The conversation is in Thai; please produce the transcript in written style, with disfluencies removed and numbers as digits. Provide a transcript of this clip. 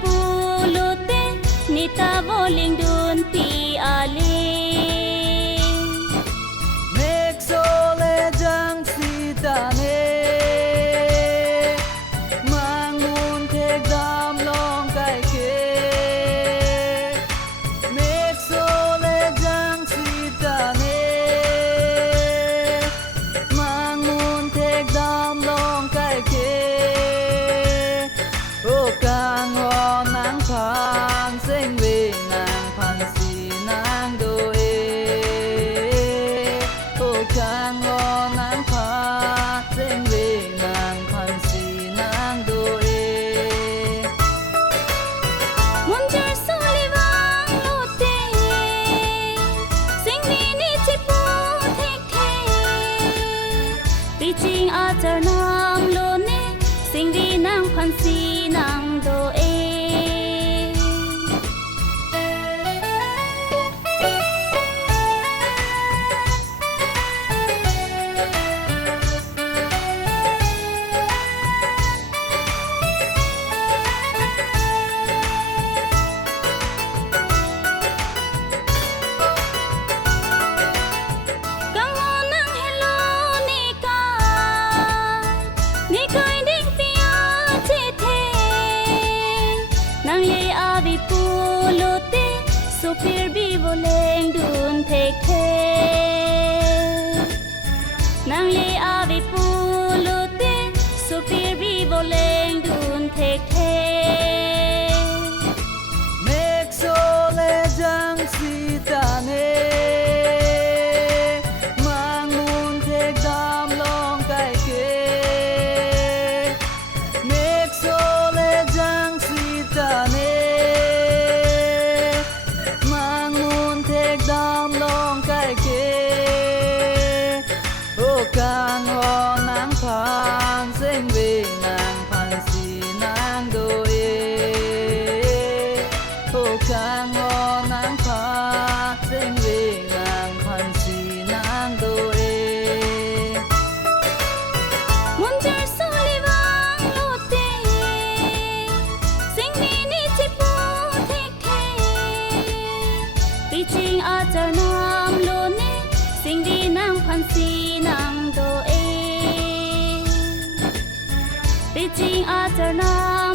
ปูโลเตนิตาโบลิงดุนปีอาเลเมกโซเลจังสีตาเนมังมุนเทกดามลองไกเคเมกโซเลจังสีตาเนมังมุนเทกดามลองไกเคโอกางหอนางพานเส้งเวนางพันสีนางโดเอโอกางหอนางพานเส้งเวนางพันสีนางโดเอมุนเจอสุลิวังโลเตสิ่งนี้นี่ที่ปูเทคเทปีจริงอาจารย์นางโลเนสิ่งดีนางพันสีนางโดเอSupir bibo leng dun tek the Nang ye ave pulute Supir bibo leng dun tek the Mek so le jang si ta ne Mang mun tek dam long kai ke Mek so le jang si ta neดามลองไกเกโอกางหอนางพานเส้งเวนางพันสีนางโดเอโอกางหอนางพานเส้งเวนางพันสีนางโดเอมุนเจอสุลิวังโลเตสิ่งนี้นี่ที่ปูเทคเทปีจริงอาจารย์นางโลเนสิ่งดีนางพันสีนางโดเอปีจริงอาจารย์นาง